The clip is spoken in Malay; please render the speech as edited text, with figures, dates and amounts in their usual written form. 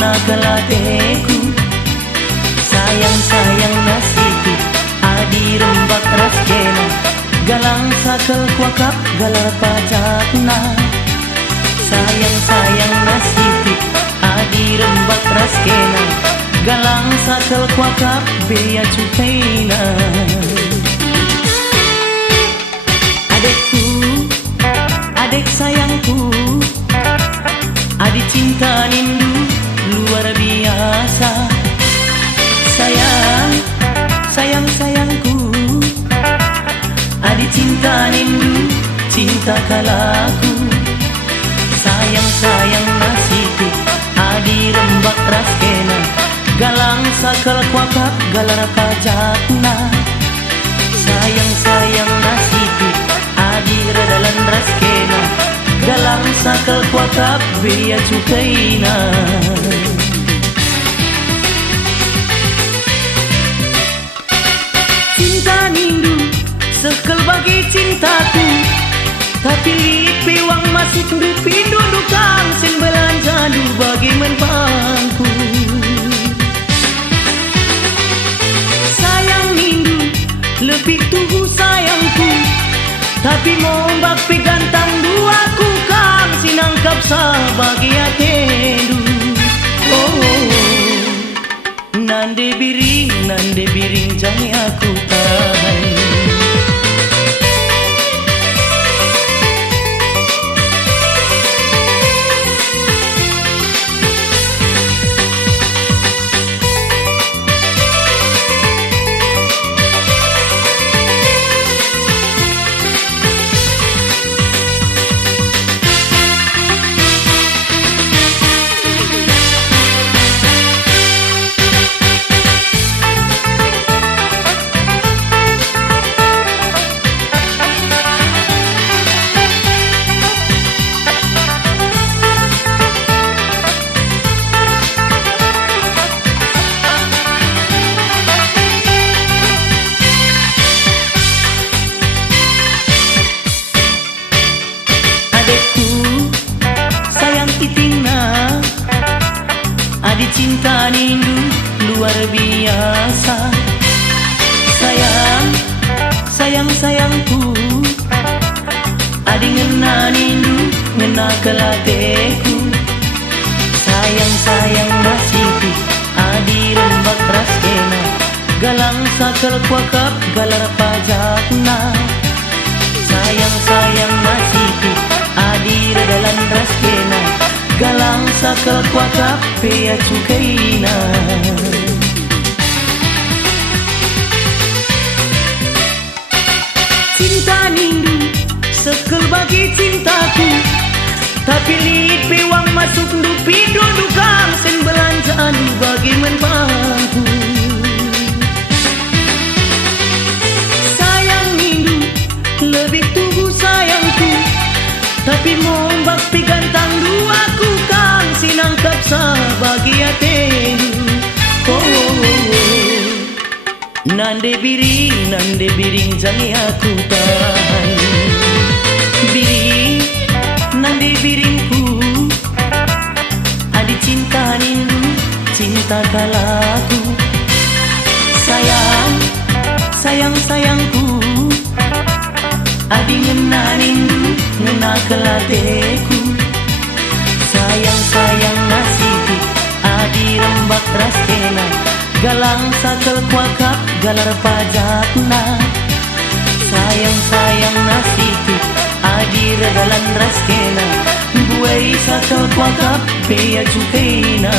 ngena kalateku. Sayang-sayang nasiku adi rembak raskena, galang sakel kuakap galar pajakna. Sayang-sayang nasiku adi rembak raskena, galang sakel kuakap bea cukaina. Adekku, adek sayangku, adik cinta nindu luar biasa. Sayang, sayang sayangku, adik cinta nindu cinta kalaku. Sayang sayang nasiku adi rembak raskena, galang sakel kuakap galar pajakna. Sayang sayang nasiku adi redalan raskena, galang sakel kuakap bea cukaina. Cinta nindu sekel bagi cintaku, tapi lipi wang masih dupi dudukang sing belanja du bagi menpangku. Sayang nindu lebih tuhu sayangku, tapi mombak pigantang duaku kang sinangkap sabagi atendu. Oh, nande biring jangi aku tahan. Adik cinta nindu luar biasa. Sayang, sayang sayangku, adik ngena nindu ngena kalateku. Sayang sayang nasiku adi rembak raskena, galang sakel kuakap galar pajakna. Sayang sayang nasiku adi redalan raskena, galang sakel kuakap bea cukaina. Cinta nindu sekel bagi cintaku, tapi lipi wang masuk dupi dudukang sen belanja anu bagi menpangku. Sayang nindu lebih tubuh sayangku, tapi mombak pigantang duaku kang sinangkap sabagi atendu. Oh, nande biring jangi aku tahan. Biring, nande biringku, adik cinta nindu cinta kalaku. Sayang, sayang sayangku, adik ngena nindu ngena kalateku. Sayang sayang nasiku adi rembak raskena, galang sakel kuakap galar pajakna. Sayang sayang nasiku adi redalan raskena, buai sakel kuakap bea cukaina.